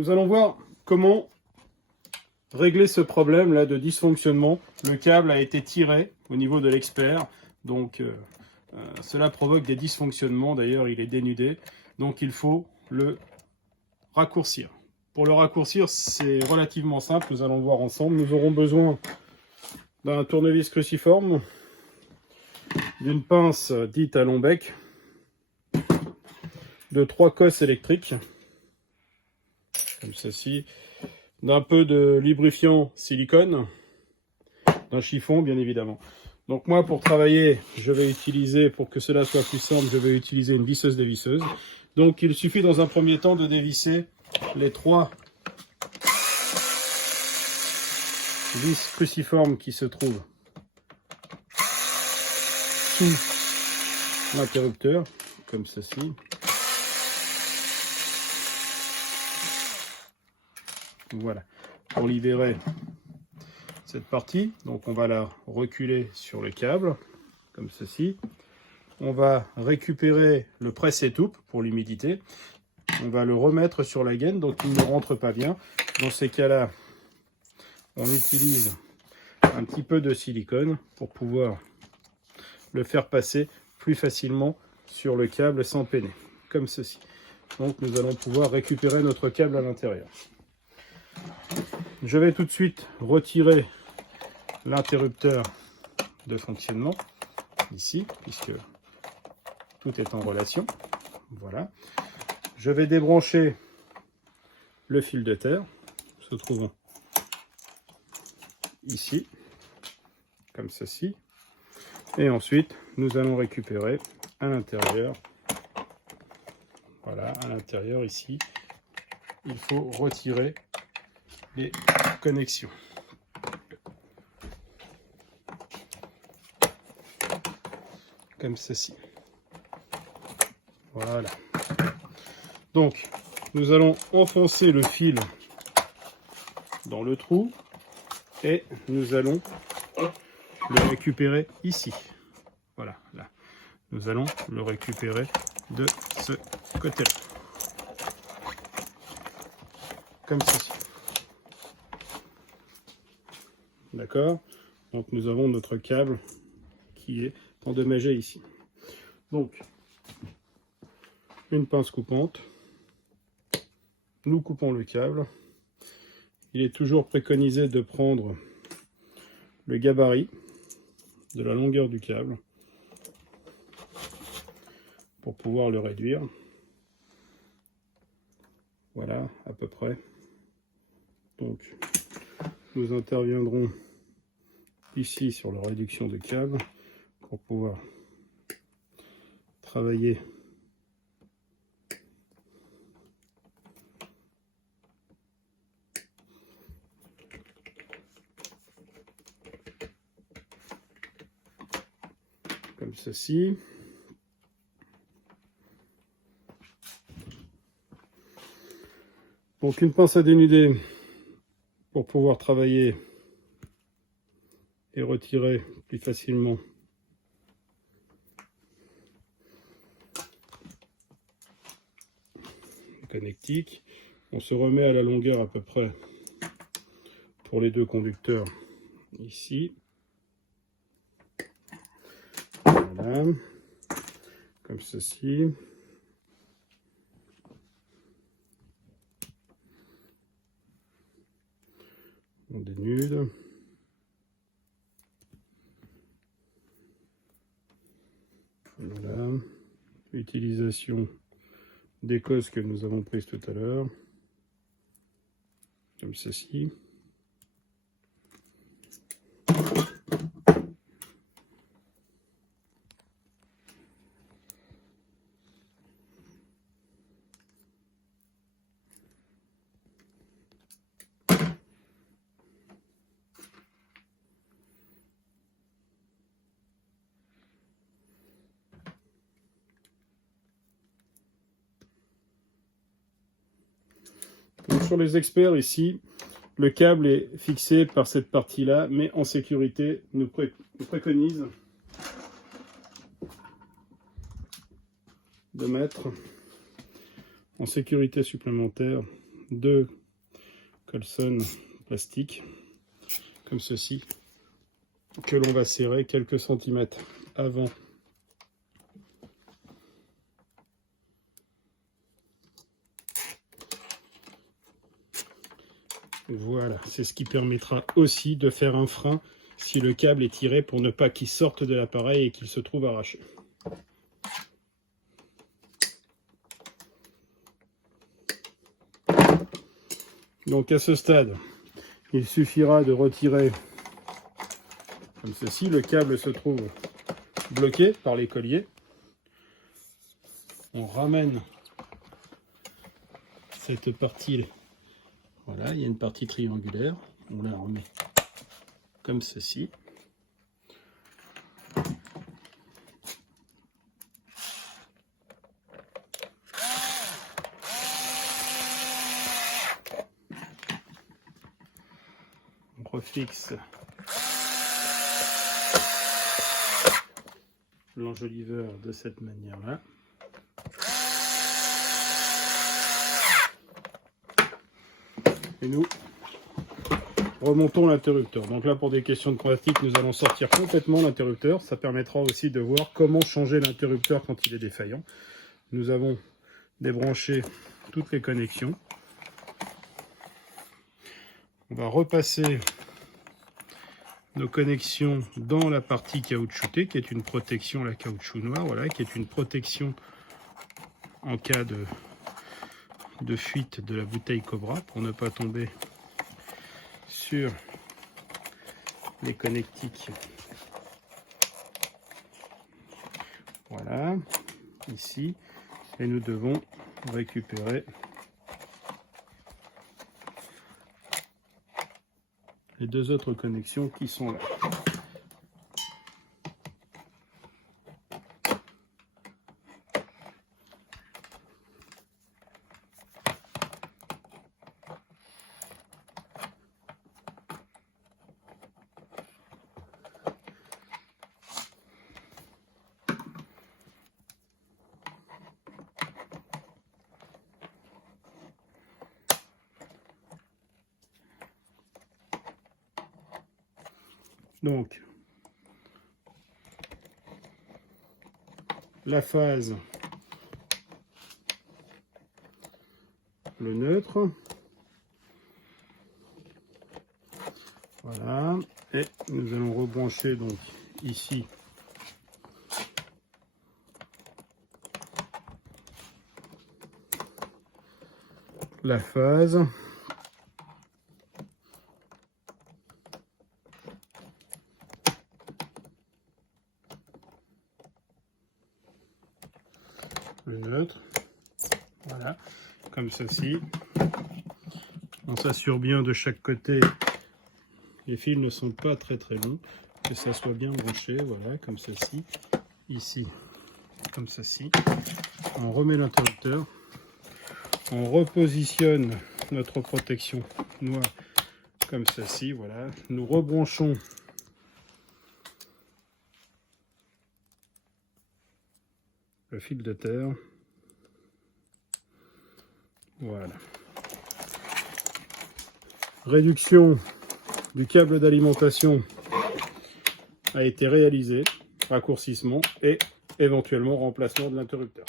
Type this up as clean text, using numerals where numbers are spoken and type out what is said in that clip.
nous allons voir comment régler ce problème là de dysfonctionnement. Le câble a été tiré au niveau de l'expert, donc cela provoque des dysfonctionnements. D'ailleurs, il est dénudé, donc il faut le raccourcir. Pour le raccourcir, c'est relativement simple, nous allons le voir ensemble. Nous aurons besoin d'un tournevis cruciforme, d'une pince dite à long bec, de 3 cosses électriques, comme ceci, d'un peu de lubrifiant silicone, d'un chiffon bien évidemment. Donc moi, pour travailler, je vais utiliser, pour que cela soit plus simple, je vais utiliser une visseuse dévisseuse. Donc il suffit dans un premier temps de dévisser les 3 vis cruciformes qui se trouvent sous l'interrupteur, comme ceci. Voilà, pour libérer cette partie, donc on va la reculer sur le câble, comme ceci. On va récupérer le presse-étoupe pour l'humidité. On va le remettre sur la gaine, donc il ne rentre pas bien. Dans ces cas-là, on utilise un petit peu de silicone pour pouvoir le faire passer plus facilement sur le câble sans peiner, comme ceci. Donc nous allons pouvoir récupérer notre câble à l'intérieur. Je vais tout de suite retirer l'interrupteur de fonctionnement, ici, puisque tout est en relation. Voilà. Je vais débrancher le fil de terre, se trouvant ici, comme ceci. Et ensuite, nous allons récupérer à l'intérieur, voilà, à l'intérieur ici, il faut retirer les connexions. Comme ceci. Voilà. Donc, nous allons enfoncer le fil dans le trou et nous allons le récupérer ici. Voilà, là. Nous allons le récupérer de ce côté-là. Comme ceci. D'accord? Donc nous avons notre câble qui est endommagé ici. Donc, une pince coupante. Nous coupons le câble. Il est toujours préconisé de prendre le gabarit de la longueur du câble pour pouvoir le réduire. Voilà, à peu près. Donc, nous interviendrons ici sur la réduction de câble pour pouvoir travailler comme ceci. Donc une pince à dénuder pour pouvoir travailler et retirer plus facilement le connectique. On se remet à la longueur à peu près pour les 2 conducteurs ici. Voilà, comme ceci. On dénude. Voilà. Utilisation des cosses que nous avons prises tout à l'heure. Comme ceci. Donc sur les experts ici, le câble est fixé par cette partie-là, mais en sécurité, nous préconise de mettre en sécurité supplémentaire 2 Colson plastique, comme ceci, que l'on va serrer quelques centimètres avant voilà, c'est ce qui permettra aussi de faire un frein si le câble est tiré pour ne pas qu'il sorte de l'appareil et qu'il se trouve arraché. Donc à ce stade, il suffira de retirer comme ceci. Le câble se trouve bloqué par les colliers. On ramène cette partie. Voilà, il y a une partie triangulaire. On la remet comme ceci. On refixe l'enjoliveur de cette manière-là. Et nous remontons l'interrupteur. Donc là, pour des questions de pratique, nous allons sortir complètement l'interrupteur. Ça permettra aussi de voir comment changer l'interrupteur quand il est défaillant. Nous avons débranché toutes les connexions. On va repasser nos connexions dans la partie caoutchoutée, qui est une protection, la caoutchouc noir, voilà, qui est une protection en cas de fuite de la bouteille Cobra, pour ne pas tomber sur les connectiques. Voilà, ici, et nous devons récupérer les 2 autres connexions qui sont là. Donc, la phase, le neutre, voilà, et nous allons rebrancher donc ici la phase. Le neutre, voilà, comme ceci. On s'assure bien de chaque côté, les fils ne sont pas très longs, que ça soit bien branché, voilà, comme ceci, ici, comme ceci. On remet l'interrupteur, on repositionne notre protection noire comme ceci, voilà. Nous rebranchons le fil de terre, voilà. Réduction du câble d'alimentation a été réalisée, raccourcissement et éventuellement remplacement de l'interrupteur.